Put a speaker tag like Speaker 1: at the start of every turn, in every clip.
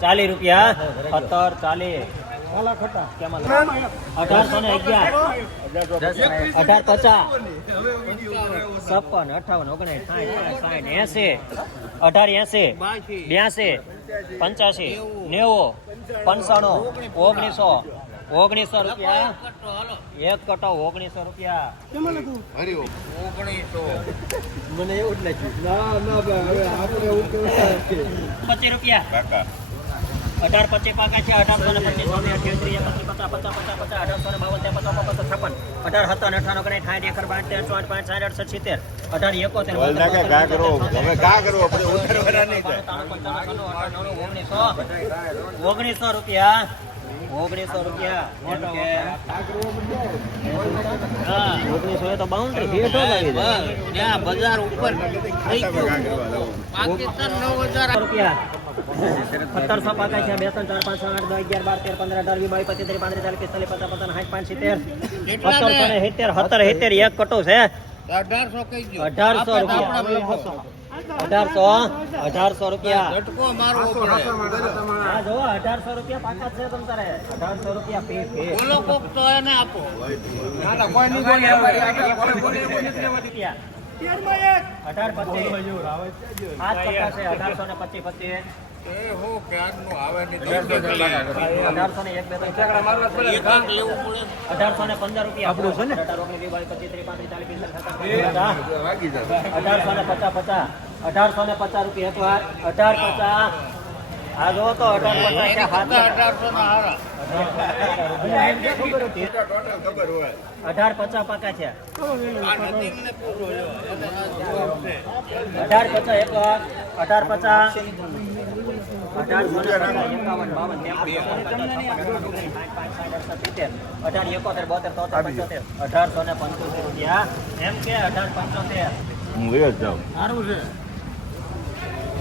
Speaker 1: ચાલીસ. રૂપિયા સત્તર ચાલીસ? અઢારસો ને અગિયાર અઢાર પચાસ છપ્પન અઠાવન ઓગણીસ સાઠ સાઠ એસી અઢાર એસી બ્યાસી પંચ્યાસી નેવું પંચાણું ઓગણીસો ઓગણીસો રૂપિયા એક કટો ઓગણીસો રૂપિયા મને એવું જ લાગ્યું પચીસ રૂપિયા અઢાર પચીસ પાકા છે અઢારસો ને પચીસ અઠ્યાવીસ ત્રીસ પચાસ પચાસ પચાસ પચાસ અઢારસો ને બાવન ચોપન પચાસ છપ્પન અઢાર સત્તાવન અઠાણું ઓગણીસ ખાંડ એકર પાંચ તેર ચોટ પાંચ સાઠ અડસઠ સિત્તેર અઢાર એકોતેર ઓગણીસો રૂપિયા ઓગણીસો રૂપિયા. મોટો હા. ઓગણીસો તો બાઉન્ડ્રી ભેટો લાગી જાય.
Speaker 2: બજાર ઉપર પાકિસ્તાન નવ હજાર.
Speaker 1: રૂપિયા. સત્તરસો પાકા છે બે ત્રણ ચાર પાંચ આઠ દસ અગિયાર બાર તેર પંદર અઢાર વીસ બાવીસ પચીસ ત્રીસ પાંત્રીસ ચાલીસ પિસ્તાલીસ પચાસ પચાસ સાઠ પાંચ સિત્તેર. સત્તર સિત્તેર એક કટો છે.
Speaker 2: અઢારસો કઈ ગયો
Speaker 1: અઢારસો રૂપિયા. અઢારસો અઢારસો રૂપિયા.
Speaker 2: ઝટકો મારવો પડે.
Speaker 1: આ જો અઢારસો રૂપિયા પાકા છે તમ તારે. અઢારસો રૂપિયા પે પે
Speaker 2: બોલો કોક તો એને આપો.
Speaker 1: રૂપિયા અઢાર પચીસ. આ પચાસ છે અઢારસો ને પચીસ પચીસ.
Speaker 2: હો નહીં.
Speaker 1: અઢારસો ને પંદર. રૂપિયા. આપણું છે ને? અઢારસો ને પચાસ પચાસ. અઢારસો ને પચાસ રૂપિયા એક વાર. અઢાર પચાસ આ જો તો અઢાર પચાસ છે હાથ
Speaker 2: અઢારસો
Speaker 1: અઢાર પચાસ પાકા છે. અઢાર પચાસ એક અઢાર પચાસ અઢાર એકોતેર બોતેર તોતેર પંચોતેર અઢારસો ને પંચોતેર રૂપિયા. એમ કે અઢાર પંચોતેર.
Speaker 2: સારું છે.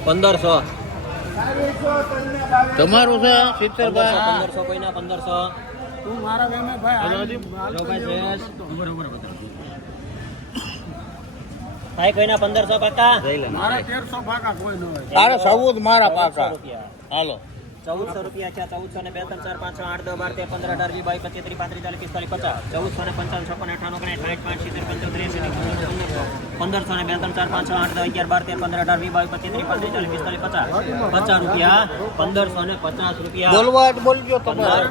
Speaker 1: પંદરસો.
Speaker 2: તમારું છે સિત્તેર
Speaker 1: પંદરસો પંદરસો કોઈના પંદરસો?
Speaker 2: તું મારા ગામે ભાઈ
Speaker 1: ભાઈ કોઈના પંદરસો કાકા
Speaker 2: મારા તેરસો પાકા કોઈ ન હોય. તારે મારા પાકા. હાલો.
Speaker 1: ચૌદસો રૂપિયા છે ચૌદસો ને બે ત્રણ ચાર પાંચ આઠ દસ બાર તેર પંદર અઢાર વીસ બાવીસ પચીસ ત્રીસ પાંત્રીસ ચાલીસ પિસ્તાલીસ પચાસ ચૌદસો ને પંચાવન છપ્પન અઠાણું ઓગણીસ સાઠ પાંચ સિત્તેર પંચોતેર પંદરસો ને બે ત્રણ ચાર પાંચ આઠ દસ અગિયાર બાર તેર પંદર અઢાર વીસ બાવીસ પચીસ ત્રીસ પાંત્રીસ ચાલીસ પિસ્તાલીસ પચાસ પચાસ રૂપિયા પંદરસો ને પચાસ રૂપિયા.
Speaker 2: બોલવા બોલજો તમારે.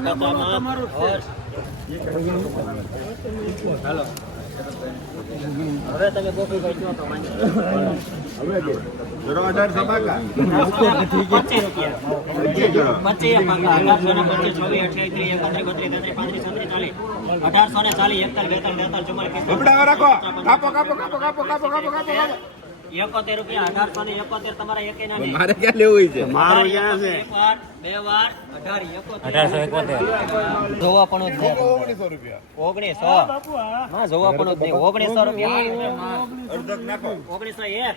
Speaker 1: હાલો. હવે તમે ગોપીભાઈ તો ને અઢારસો ને ચાલીસ એકતાલીસ બેતાલીસ બેતાલીસ ચુમ્માલીસ એકોતેર રૂપિયા અઢારસો ને એકોતેર તમારા એકે ના
Speaker 3: મારે ક્યાં લેવું છે?
Speaker 1: મારો ક્યાં છે? એક વાર બે વાર અઢાર અઢારસો એકોતેર. જોવા પણ. ઓગણીસો હા જોવા પણ ઓગણીસો રૂપિયા. ઓગણીસો એક.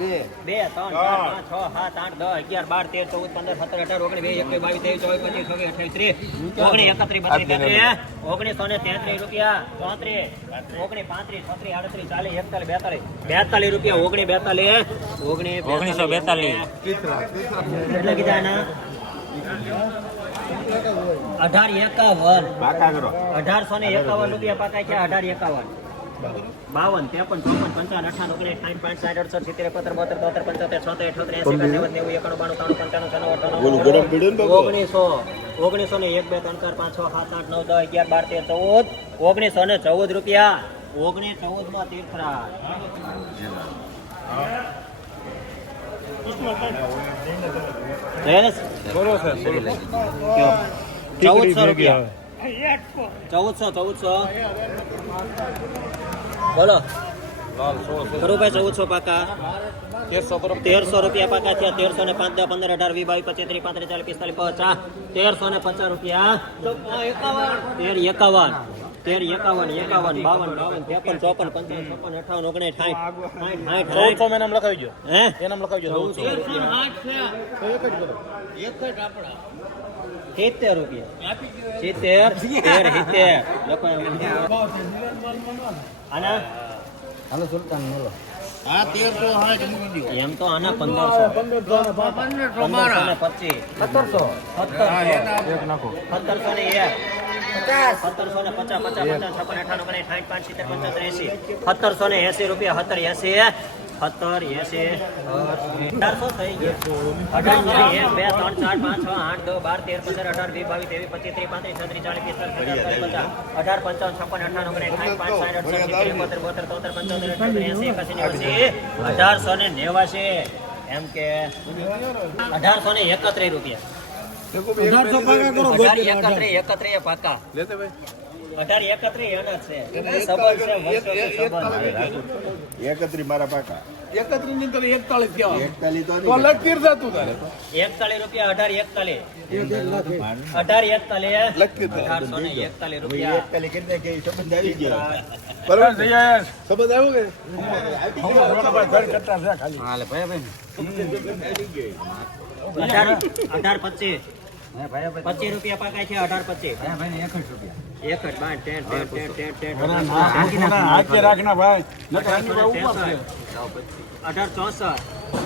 Speaker 1: બે. ત્રણ ચાર પાંચ છ સાત આઠ દસ અગિયાર બાર તેર ચૌદ પંદર સત્તર અઢાર ઓગણીસ વીસ એકવીસ બાવીસ ત્રેવીસ ચોવીસ પચીસ છવ્વીસ અઠ્યાવીસ ત્રીસ ઓગણીસ એકત્રીસ બત્રીસ તેત્રીસ ઓગણીસો ને તેત્રીસ રૂપિયા ચોત્રીસ ઓગણીસ પાંત્રીસ છત્રીસ આડત્રીસ ચાલીસ એકતાલીસ બેતાલીસ બેતાલીસ રૂપિયા ઓગણીસ બેતાલીસ ઓગણીસ ઓગણીસો બેતાલીસ. એટલે કીધા એના? અઢાર એકાવન.
Speaker 3: પાકા કરો.
Speaker 1: અઢારસો ને એકાવન રૂપિયા પાકા છે અઢાર એકાવન. બાવન ત્રેપન ચોપન પંચાવન ઓગણીસ સાઠ પાંચ સાઠ અડસઠ સિત્તેર એકોતેર બોતેર તોતેર પંચોતેર છોતેર અઠોતેર એસી નેવું એકાણું બાણું ત્રાણું પંચાણું છન્નું? ઓગણીસો ઓગણીસો ને એક બે ત્રણ ચાર પાંચ છ સાત આઠ નવ દસ અગિયાર બાર તેર ચૌદ. ઓગણીસો ને ચૌદ રૂપિયા. ઓગણીસ ચૌદમાં ચૌદસો રૂપિયા. ચૌદસો ચૌદસો. બોલો. ખરુભાઈ ચૌદસો પાકા. તેરસો રૂપિયા. પાકા છે તેરસો ને પાંચ પંદર અઢાર વી બાવીસ પચીસ ત્રીસ પાંત્રીસ ચાલીસ પિસ્તાલીસ પચાસ. તેરસો ને પચાસ રૂપિયા. તેર એકાવન. તેર એકાવન એકાવન બાવન બાવન ત્રેપન ચોપન પંચાવન છપ્પન અઠાવન ઓગણીસ સાઠ સાઠ સાઠ સાઠ.
Speaker 3: નામ લખાવી ગયો
Speaker 1: હે?
Speaker 3: એ નામ લખાવી ગયો
Speaker 1: ચૌદસો
Speaker 2: આઠ છે. એક જ આપણા.
Speaker 1: સિત્તેર રૂપિયા. સિત્તેર તેર સિત્તેર. લખો એમ. આના?
Speaker 2: હા તેરસો સાઠ
Speaker 1: એમ તો આના પંદરસો. પંદરસો ને પચીસ. સત્તરસો. સત્તરસો ને એક. સત્તરસો ને પચાસ. એસી સત્તરસો ને એસી રૂપિયા સત્તર એસી સત્તર પાંચ આઠ દો બાર તેર પંદર અઢાર વીસ બાવીસ ત્રેવીસ પચીસ ત્રીસ પાંત્રીસ છત્રીસ ચાલીસ પિસ્તાલીસ પચાસ છપ્પન અઠાણું ઓગણીસ સાઠ પાંચ સાઠ અડસઠ સિત્તેર એસી એકાસી નેવાસી અઢારસો ને નેવાસી. એમ કે અઢારસો ને એકત્રીસ રૂપિયા. અઢાર એકત્રીસ એકત્રીસ પાકા. અઢાર એકત્રીસ એના જ છે સંબંધ છે વર્ષોથી સંબંધ.
Speaker 2: એકત્રી મારા પાકા.
Speaker 3: એકત્રીસની તો એકતાલીસ કહેવાય.
Speaker 2: એકતાલી તો
Speaker 3: તો લકીર તારે
Speaker 1: એકતાલીસ રૂપિયા અઢાર એકતાલીસ અઢાર એકતાલીસ અઢારસો ને એકતાલીસ રૂપિયા.
Speaker 2: એકતાલી કરીને કે સંબંધ આવી ગયો.
Speaker 3: બરાબર? થઈ જાય સંબંધ આવ્યો કે?
Speaker 1: અઢાર અઢાર પચીસ. પચીસ રૂપિયા પાકા છે અઢાર પચીસ. એક જ બાર ten ten ten ten ten
Speaker 3: હાથે રાખના ભાઈ.
Speaker 1: અઢાર ચોસઠ.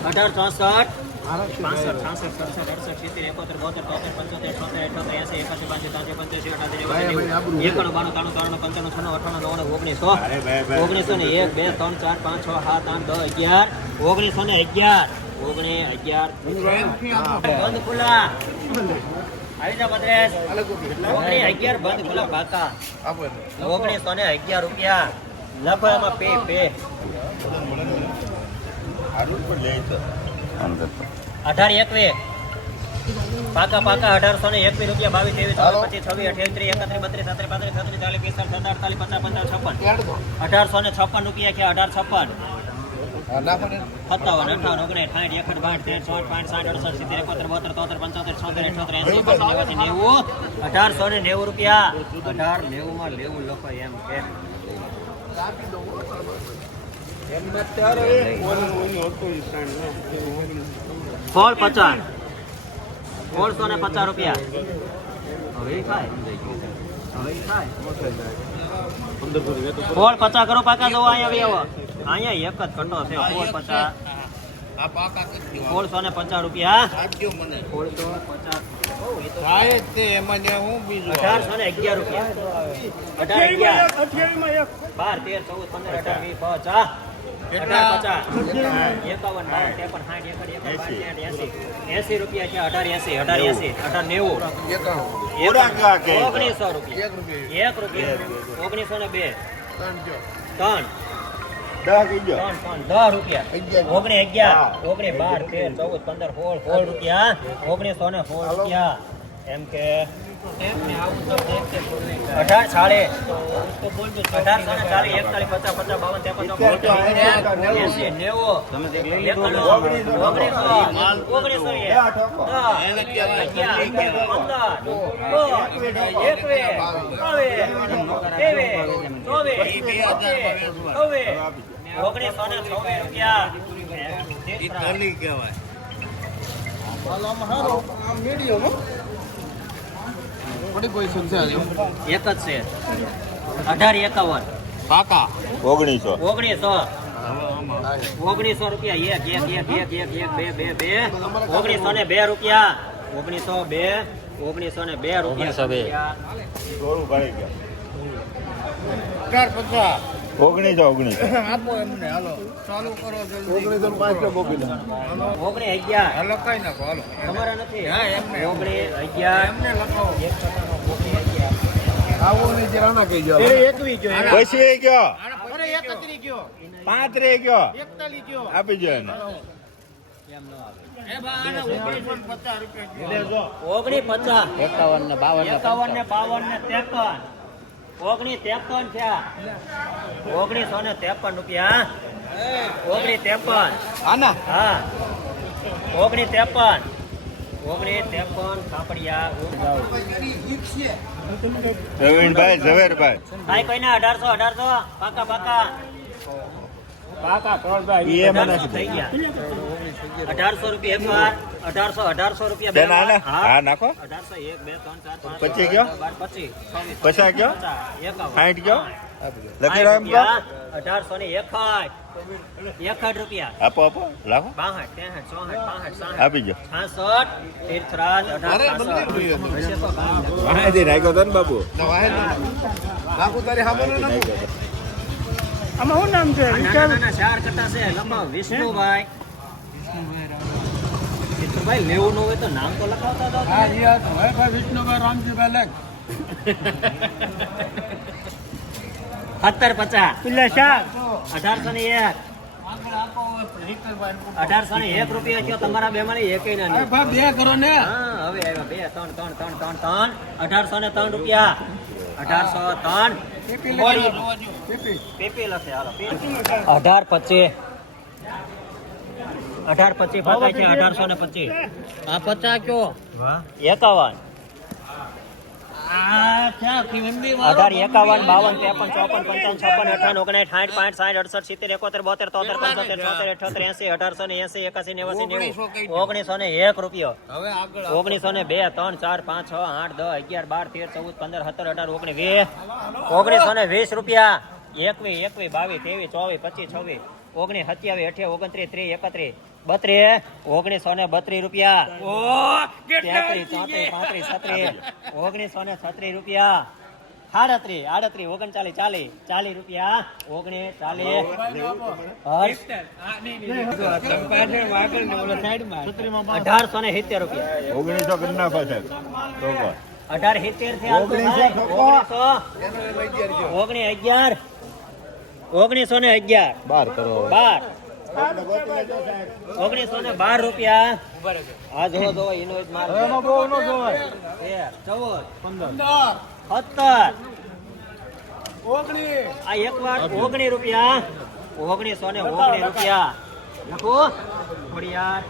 Speaker 1: અઢાર ચોસઠ. પાંસઠ છાસઠ સડસઠ અડસઠ સિત્તેર એકોતેર બોતેર તોતેર પંચોતેર છોતેર અઠોતેર એસી એકાસી બાસી ત્રાસી પંચ્યાસી અઠાસી નેવાસી એકાણું બાણું ત્રાણું ત્રાણું પંચાણું છન્નું અઠાણું નવ્વાણું ઓગણીસો.
Speaker 2: અરે ભાઈ ભાઈ
Speaker 1: ઓગણીસો ને એક બે ત્રણ ચાર પાંચ છ સાત આઠ દસ અગિયાર. ઓગણીસો ને અગિયાર. ઓગણીસ અગિયાર. બંધ ખુલ્લા આવી જા ભદ્રેશ ઓગણીસ ને અગિયાર રૂપિયા. લખો પે પે. અઢાર એકવીસ. પાકા પાકા અઢારસો ને એકવીસ રૂપિયા બાવીસ ત્રેવીસ પચીસ છવ્વીસ અઠ્યાવીસ ત્રીસ એકત્રીસ બત્રીસ છત્રીસ પાંત્રીસ છત્રીસ ચાલીસ પિસ્તાલીસ સત્તર અડતાલીસ પચાસ પંચાવન છપ્પન. અઢારસો ને છપ્પન રૂપિયા છે અઢાર છપ્પન. સત્તાવન અઠાવન સાઠ બાઠ પાંચ સાઠ અડસઠ સિત્તેર એકોતેર બોતેર તોતેર પંચોતેર છોતેર અઠોતેર એસી એકાસી નેવું અઢારસો ને નેવું રૂપિયા. અઢાર નેવું માં લેવું લખો એમ કે સોળ પચાસ. સોળસો ને પચાસ રૂપિયા. હવે ખાય. હવે ખાય. સોળ પચાસ કરો પાકા જવા અહીંયા આવી આવો અહીંયા એક જ કંડો છે સોળ પચાસ. સોળસો ને પચાસ રૂપિયા સોળસો પચાસ.
Speaker 2: થાય જ તે એમાં જ્યાં હું બીજું
Speaker 1: અઢારસો ને અગિયાર રૂપિયા. અઢાર અગિયાર. બાર તેર ચૌદ પંદર અઢાર વીસ પચાસ. એસી. એસી. રૂપિયા છે અઢાર એસી અઢાર એસી અઢાર નેવું. ઓગણીસો રૂપિયા. એક રૂપિયા. ઓગણીસો ને બે. ત્રણ. રૂપિયા. ઓગણીસ અગિયાર ઓગણીસ બાર તેર ચૌદ પંદર સોળ સોળ રૂપિયા ઓગણીસો ને સોળ રૂપિયા. એમ કે અઢાર સાડે અઢારસો ને ચાલીસ એકતાલીસ પચાસ પચાસ બાવન ઓગણીસો ઓગણીસો એક દસ, અગિયાર, પંદર એક જ છે. અઢાર એકાવન.
Speaker 2: પાકા ઓગણીસો.
Speaker 1: ઓગણીસો. ઓગણીસો રૂપિયા. એક એક એક એક એક એક બે બે બે. ઓગણીસો ને બે રૂપિયા. ઓગણીસો બે. ઓગણીસો ને બે રૂપિયા.
Speaker 3: અઢાર પચાસ.
Speaker 2: ઓગણીસો ઓગણીસ
Speaker 3: આપો એમને હાલો. ચાલુ કરો ઓગણીસો પાંચ મોકલી દો
Speaker 1: ઓગણીસ અગિયાર.
Speaker 3: હાલો કઈ નાખો હાલો.
Speaker 1: તમારા નથી.
Speaker 3: હા, એમને.
Speaker 1: અગિયાર.
Speaker 3: એમને લખાવો પચાસ
Speaker 1: ઓગણીસ પચાસ એકાવન ને બાવન એકાવન ને બાવન ને ત્રેપન. ઓગણીસ ત્રેપન છે. ઓગણીસો ને ત્રેપન રૂપિયા. ઓગણીસ ત્રેપન.
Speaker 3: આના?
Speaker 1: હા. ઓગણીસ ત્રેપન. ઓગણીસ ત્રેપન કાપડિયા
Speaker 2: પ્રવીણભાઈ ઝવેરભાઈ.
Speaker 1: ભાઈ કોઈને અઢારસો અઢારસો? પાકા પાકા. પાકા થઈ ગયા. અઢારસો રૂપિયા એક વાર અઢારસો અઢારસો રૂપિયા બે વાર.
Speaker 2: હા. નાખો.
Speaker 1: અઢારસો એક બે ત્રણ ચાર પાંચ
Speaker 2: પચીસ
Speaker 1: છ,
Speaker 2: કયો?
Speaker 1: સાત, બાર, પચીસ
Speaker 2: પચાસ કયો? સાઠ કયો? લખી રહ્યો એમ કહો?
Speaker 1: રૂપિયા, અઢારસો ને
Speaker 2: આપો આપો લાખો
Speaker 1: બાસઠ ત્રેસઠ ચોસઠ પાંસઠ
Speaker 2: આપી જો
Speaker 1: છાસઠ તીર્થરાજ તો
Speaker 2: બાબુ
Speaker 4: આમાં શું નામ છે?
Speaker 1: નાના ચાર કટા છે. વિષ્ણુભાઈ વિષ્ણુભાઈ લેવું હોય તો નામ તો લખાવતા હતા
Speaker 4: વિષ્ણુભાઈ રામજીભાઈ લેખ.
Speaker 1: સત્તર પચાસ.
Speaker 4: ચાર
Speaker 1: અઢારસો ને એક. અઢારસો ને એક રૂપિયા થયો તમારા બે માં એક
Speaker 4: બે કરો ને.
Speaker 1: હવે આવ્યા બે ત્રણ ત્રણ ત્રણ ત્રણ ત્રણ. અઢારસો ને ત્રણ રૂપિયા. અઢારસો ત્રણ. પીપી લખે અઢાર પચીસ. અઢાર પચીસ ફાકાય છે અઢારસો ને પચીસ. આ પચાસ કયો? એકાવન. અઢાર એકાવન બાવન ત્રેપન ચોપન પંચાવન છપ્પન અઠાવન ઓગણીસ સાઠ સાઠ અડસઠ સિત્તેર એકોતેર બોતેર તોતેર પંચોતેર છોતેર અઠોતેર એસી અઢારસો ને એસી એકાસી નેવાસી નેવું ઓગણીસો ને એક રૂપિયો. ઓગણીસો ને બે ત્રણ ચાર પાંચ છ આઠ દસ અગિયાર બાર તેર ચૌદ પંદર સત્તર અઢાર ઓગણીસ વીસ. ઓગણીસો ને વીસ રૂપિયા. એકવીસ એકવીસ બાવીસ ત્રેવીસ ચોવીસ પચીસ છવ્વીસ. ઓગણીસ સત્યાવીસ અઠ્યાવીસ ઓગણત્રીસ ત્રીસ એકત્રીસ. બત્રીસ ઓગણીસો ને બત્રીસ રૂપિયા. તેત્રીસ ચોત્રીસ પાંત્રીસ છત્રીસ ઓગણીસો ને છત્રીસ રૂપિયા. સાડત્રીસ આડત્રીસ ઓગણચાલીસ ચાલીસ ચાલીસ રૂપિયા. ઓગણીસ ચાલીસ. અઢારસો ને સિત્તેર રૂપિયા.
Speaker 2: ઓગણીસો કરી નાખો સાહેબ. તો કહો.
Speaker 1: અઢાર સિત્તેરથી ઓગણીસો ઓગણીસ અગિયાર. ઓગણીસો ને અગિયાર.
Speaker 2: બાર કરો.
Speaker 1: બાર. ઓગણીસો ને બાર રૂપિયા. આ જોવો જોવો એનો જ માલ ચૌદ. સત્તર. આ એક વાર ઓગણી રૂપિયા. ઓગણીસો ને ઓગણી રૂપિયા. લખો. ખોડિયાર